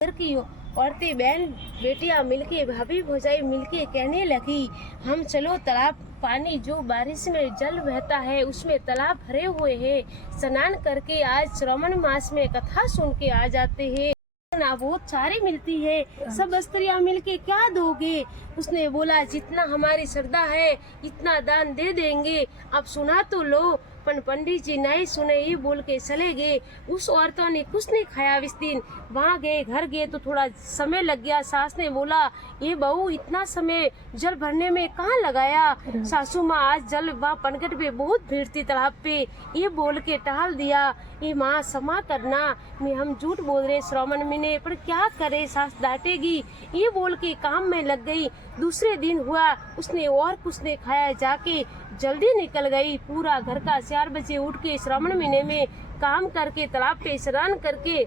घर की औरतें बहन बेटियां मिलके भाभी भौजाई मिलके कहने लगी, हम चलो तालाब पानी जो बारिश में जल बहता है उसमें तालाब भरे हुए हैं, स्नान करके आज श्रावण मास में कथा सुन के आ जाते हैं ना, बहुत सारी मिलती है। सब स्त्रियां मिलके क्या दोगे? उसने बोला जितना हमारी श्रद्धा है इतना दान दे देंगे। अब सुना तो लो। पंडित जी नहीं सुने, ये बोल के चले गए। उस औरतों ने कुछ नहीं खाया इस दिन। वहाँ गए, घर गए तो थोड़ा समय लग गया। सास ने बोला, ये बहू इतना समय जल भरने में कहाँ लगाया? सासू माँ आज जल वहाँ पनघट पे बहुत भीड़ थी तालाब पे, ये बोल के टहल दिया। ये माँ क्षमा करना, मैं हम झूठ बोल रहे श्रावण महीने पर क्या करे, सास डांटेगी, ये बोल के काम में लग गई। दूसरे दिन हुआ, उसने और कुछ नहीं खाया, जाके जल्दी निकल गई। पूरा घर का 4 बजे उठ के श्रावण महीने में काम करके तालाब पे स्नान करके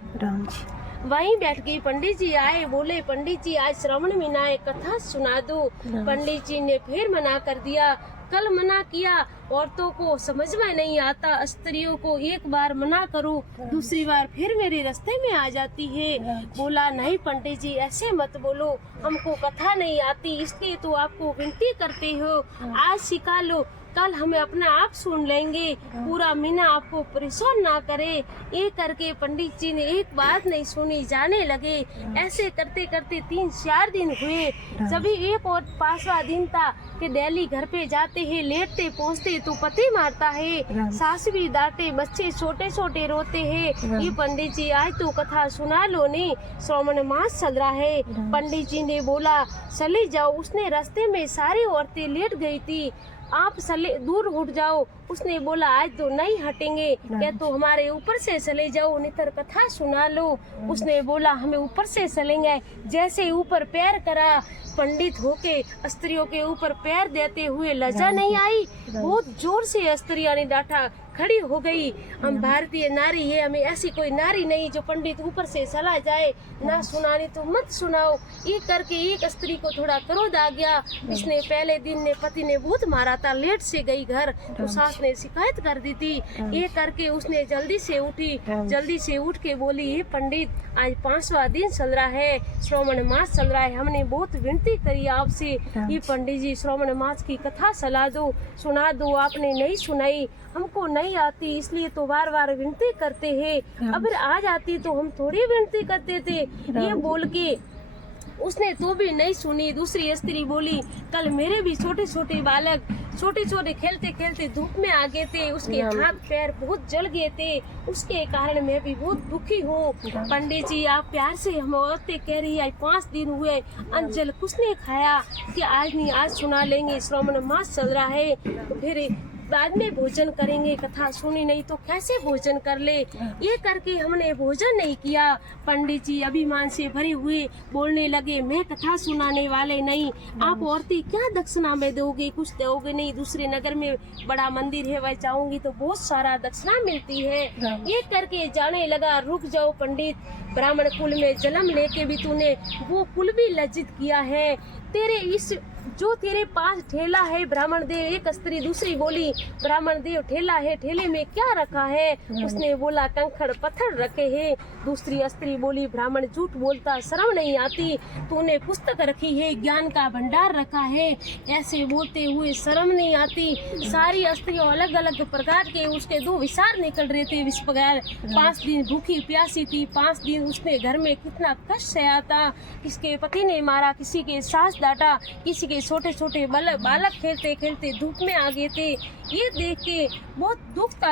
वहीं बैठ गई। पंडित जी आए, बोले पंडित जी आज श्रावण महीना है, कथा सुना दो। पंडित जी ने फिर मना कर दिया। कल मना किया, औरतों को समझ में नहीं आता, स्त्रियों को एक बार मना करो दूसरी बार फिर मेरे रास्ते में आ जाती है। बोला नहीं पंडित जी ऐसे मत बोलो, हमको कथा नहीं आती इसलिए तो आपको विनती करते हो, आज सिखा लो, कल हमें अपना आप सुन लेंगे, पूरा महीना आपको परेशान ना करे। ये करके पंडित जी ने एक बात नहीं सुनी, जाने लगे। ऐसे करते करते 3-4 दिन हुए। सभी एक और 5वां दिन था कि डेली घर पे जाते हैं, लेटते पहुँचते तो पति मारता है, सास भी डांटे, बच्चे छोटे छोटे रोते हैं। ये पंडित जी आज तो कथा सुना लो ने, श्रावण मास चल रहा है। पंडित जी ने बोला चले जाओ। उसने रास्ते में सारी औरतें लेट गई थी, आप चले दूर उठ जाओ। उसने बोला आज तो नहीं हटेंगे, या तो हमारे ऊपर से चले जाओ, नितर कथा सुना लो। उसने बोला हमें ऊपर से चलेंगे। जैसे ऊपर पैर करा, पंडित होके स्त्रियों के ऊपर पैर देते हुए लज्जा नहीं आई, बहुत जोर से स्त्रियों ने डांटा। खड़ी हो गई, हम भारतीय नारी है, हमें ऐसी कोई नारी नहीं जो पंडित ऊपर से चला जाए, ना सुनानी तो मत सुनाओ। ये करके एक स्त्री को थोड़ा क्रोध आ गया। इसने पहले दिन ने पति ने बहुत मारा था, लेट से गई घर तो सास ने शिकायत कर दी थी। ये करके उसने जल्दी से उठी, जल्दी से उठ के बोली, ये पंडित आज 5वां दिन चल रहा है, श्रावण मास चल रहा है, हमने बहुत विनती करी आपसे, ये पंडित जी श्रावण मास की कथा सुना दो, आपने नहीं सुनाई, हमको नहीं आती इसलिए तो बार बार विनती करते हैं, अगर आ जाती तो हम थोड़ी विनती करते थे। ये बोल के उसने तो भी नहीं सुनी। दूसरी स्त्री बोली, कल मेरे भी छोटे छोटे बालक छोटे छोटे खेलते खेलते धूप में आ गए थे, उसके हाथ पैर बहुत जल गए थे, उसके कारण मैं भी बहुत दुखी हूँ। पंडित जी आप प्यार से हम औरतें कह रही है 5 दिन हुए अंजल कुछ नहीं खाया कि आज नहीं आज सुना लेंगे, श्रावण मास चल रहा है तो फिर बाद में भोजन करेंगे, कथा सुनी नहीं तो कैसे भोजन कर ले। ये करके हमने भोजन नहीं किया। पंडित जी अभिमान से भरे हुए बोलने लगे, मैं कथा सुनाने वाले नहीं, आप औरतें क्या दक्षिणा में दोगे, कुछ दोगे नहीं, दूसरे नगर में बड़ा मंदिर है वह जाऊंगी तो बहुत सारा दक्षिणा मिलती है। ये करके जाने लगा। रुक जाओ पंडित, ब्राह्मण कुल में जन्म लेके भी तूने वो कुल भी लज्जित किया है, तेरे इस जो तेरे पास ठेला है ब्राह्मण देव। एक स्त्री दूसरी बोली, ब्राह्मण देव ठेला है, ठेले में क्या रखा है? उसने बोला कंकड़ पत्थर रखे हैं। दूसरी स्त्री बोली, ब्राह्मण झूठ बोलता, शर्म नहीं आती, तूने पुस्तक रखी है, ज्ञान का भंडार रखा है, ऐसे बोलते हुए शर्म नहीं आती। सारी स्त्रियों अलग अलग प्रकार के उसके 2 विचार निकल रहे थे। इस प्रकार 5 दिन भूखी प्यासी थी, 5 दिन उसने घर में कितना कष्ट सहा था, किसके पति ने मारा, किसी के सास डांटा, किसी के छोटे छोटे बालक खेलते खेलते धूप में आ गए थे। ये देख के बहुत दुख था,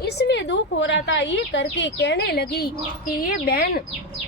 इसमें दुख हो रहा था। ये करके कहने लगी कि ये बहन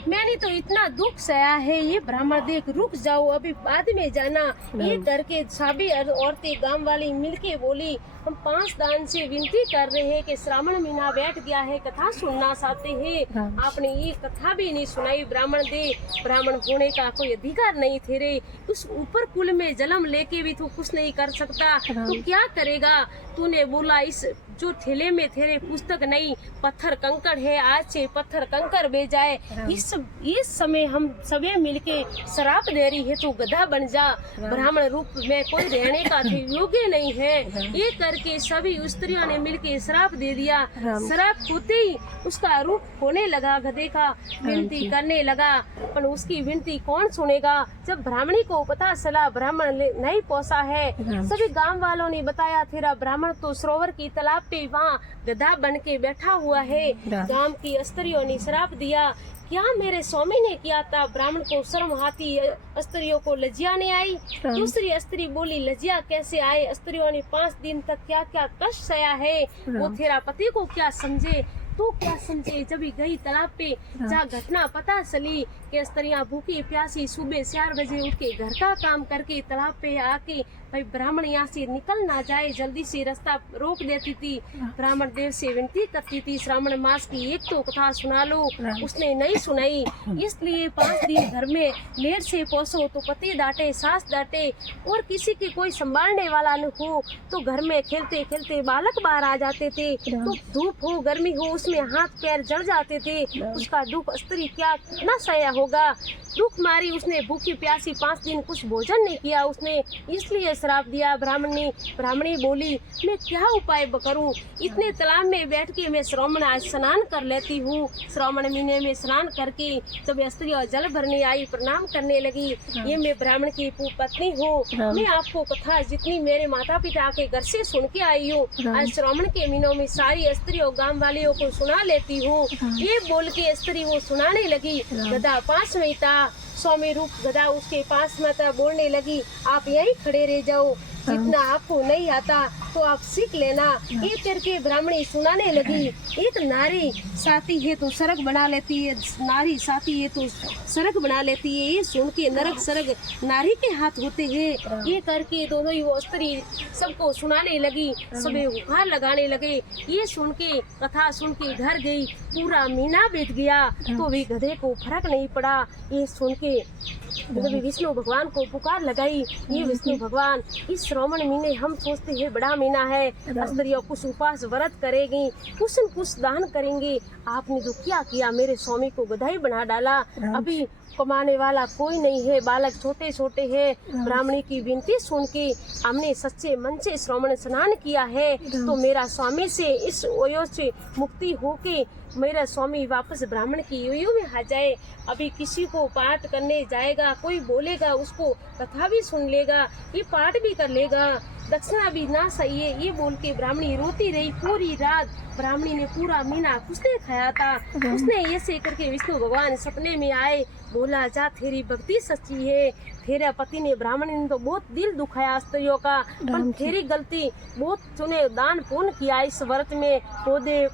मैंने तो इतना दुख सहा है, ये ब्राह्मण देख रुक जाओ, अभी बाद में जाना। ये करके सभी औरतें गांव वाली मिलके बोली, हम 5 दान से विनती कर रहे हैं कि श्रावण महीना बैठ गया है, कथा सुनना चाहते हैं, आपने ये कथा भी नहीं सुनाई। ब्राह्मण दे, ब्राह्मण होने का कोई अधिकार नहीं थे रे, उस ऊपर कुल में जन्म लेके भी तू कुछ नहीं कर सकता, तू क्या करेगा? तूने बोला इस जो ठेले में तेरे पुस्तक नहीं, पत्थर कंकड़ है, आज से पत्थर कंकड़ भेजाए। इस समय हम सभी मिलके शराप दे रही है, तू गधा बन जा, ब्राह्मण रूप में कोई रहने का योग्य नहीं है। ये करके सभी स्त्रियों ने मिलके श्राप दे दिया। श्राप होते ही उसका रूप होने लगा, गधे का विनती करने लगा, पर उसकी विनती कौन सुनेगा। जब ब्राह्मणी को पता चला ब्राह्मण नहीं पहुंचा है, सभी गांव वालों ने बताया तेरा ब्राह्मण तो सरोवर की तालाब पे वहाँ गधा बन के बैठा हुआ है। गांव की स्त्रियों ने श्राप दिया, क्या मेरे स्वामी ने किया था। ब्राह्मण को शर्म आती, स्त्रियों को लज्जा नहीं आई। दूसरी स्त्री बोली लज्जा कैसे आए, स्त्रियों ने 5 दिन तक क्या क्या कष्ट सहा है, वो तेरा पति को क्या समझे, तू क्या समझे। जब ही गई तालाब पे, जहाँ घटना पता चली कि स्त्रियां भूखी प्यासी सुबह 4 बजे उठ के घर का काम करके तालाब पे आके भाई ब्राह्मण यहाँ से निकल ना जाए, जल्दी से रास्ता रोक देती थी। ब्राह्मण देव से विनती करती थी श्रावण मास की एक तो कथा सुना लो, उसने नहीं सुनाई। इसलिए 5 दिन घर में लेट से पहुँचो तो पति डांटे, सास डांटे, और किसी की कोई संभालने वाला न हो तो घर में खेलते खेलते बालक बाहर आ जाते थे। तो धूप हो गर्मी हो उसमें हाथ पैर जड़ जाते थे। उसका दुख स्त्री क्या न सहा होगा। दुख मारी उसने भूखी प्यासी 5 दिन कुछ भोजन नहीं किया उसने, इसलिए श्राप दिया। ब्राह्मणी बोली मैं क्या उपाय करूं, इतने तालाब में बैठ के मैं श्रावण स्नान कर लेती हूँ। श्रावण महीने में स्नान करके जब स्त्री जल भरने आई प्रणाम करने लगी, ये मैं ब्राह्मण की पत्नी हूँ, मैं आपको कथा जितनी मेरे माता पिता के घर से सुन के आई हूँ आज श्रावण के महीनों में सारी स्त्रियों गाँव वालियों को सुना लेती हूँ। ये बोल के स्त्री वो सुनाने लगी। गधा 5 में था, स्वामी रूप गधा उसके पास में था, बोलने लगी आप यहीं खड़े रह जाओ, जितना आपको नहीं आता तो आप सीख लेना। ये करके ब्राह्मणी सुनाने लगी, एक नारी साथी है तो स्वर्ग बना लेती है, नारी साथी है तो स्वर्ग बना लेती है। ये सुन के नरक स्वर्ग नारी के हाथ होते हैं। ये करके दोनों ही वो स्त्री सबको सुनाने लगी, सबे हुकार लगाने लगे। ये सुन के कथा सुन के घर गई, पूरा महीना बीत गया तो भी गधे को फर्क नहीं पड़ा। ये सुन के जब विष्णु भगवान को पुकार लगाई, ये विष्णु भगवान इस श्रावण महीने हम सोचते हैं बड़ा महीना है, स्त्रियों कुछ उपास व्रत करेगी, कुछ न कुछ दान करेंगे, आपने जो क्या किया मेरे स्वामी को गधा ही बना डाला। अभी कमाने वाला कोई नहीं है, बालक छोटे छोटे हैं। ब्राह्मणी की विनती सुन के हमने सच्चे मन से श्रावण स्नान किया है तो मेरा स्वामी से इस ओयो से मुक्ति होके मेरा स्वामी वापस ब्राह्मण की योयो में आ जाए। अभी किसी को पाठ करने जाएगा, कोई बोलेगा उसको कथा भी सुन लेगा, ये पाठ भी कर लेगा, दक्षिणा भी ना सही है। ये बोल के ब्राह्मणी रोती रही पूरी रात। ब्राह्मणी ने पूरा महीना कुछ नहीं खाया था। उसने ऐसे करके विष्णु भगवान सपने में आए, बोला जा तेरी भक्ति सच्ची है, तेरे पति ने ब्राह्मणी ने तो बहुत दिल दुखाया स्त्रियों का, पर तेरी गलती बहुत तूने दान पुण्य किया इस व्रत में, पौधे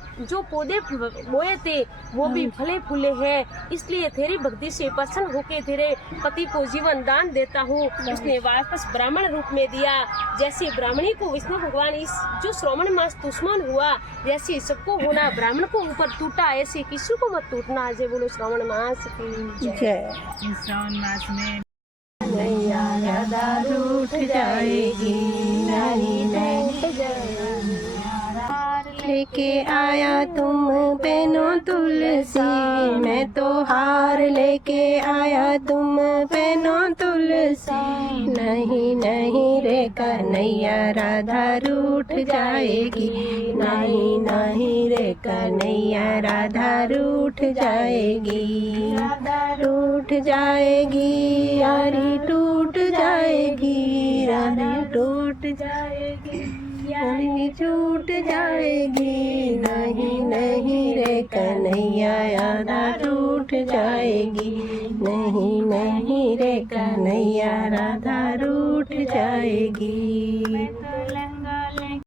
बोए थे वो भी फले फूले हैं, इसलिए तेरी भक्ति से प्रसन्न होके तेरे पति को जीवन दान देता हूँ। उसने वापस ब्राह्मण रूप में दिया। जैसे ब्राह्मणी को विष्णु भगवान इस जो श्रावण मास दुश्मन हुआ, जैसे सबको होना ब्राह्मण को ऊपर टूटा, ऐसे किसी को मत टूटना। जय बोलो श्रावण मास की जय। श्रावण मास में नैया राधा रूठ जाएगी, नहीं नहीं जाएगी। लेके आया तुम पहनो तुलसी, मैं तो हार लेके आया तुम पहनो तुलसी। नहीं नहीं रे कन्हैया राधा रूठ जाएगी, नहीं नहीं रे कन्हैया राधा रूठ जाएगी, रूठ जाएगी, यारी टूट जाएगी, राधा टूट जाएगी, यारी छूट जाएगी। नहीं नहीं रे कन्हैया राधा रूठ जाएगी, नहीं नहीं रे कन्हैया राधा रूठ जाएगी।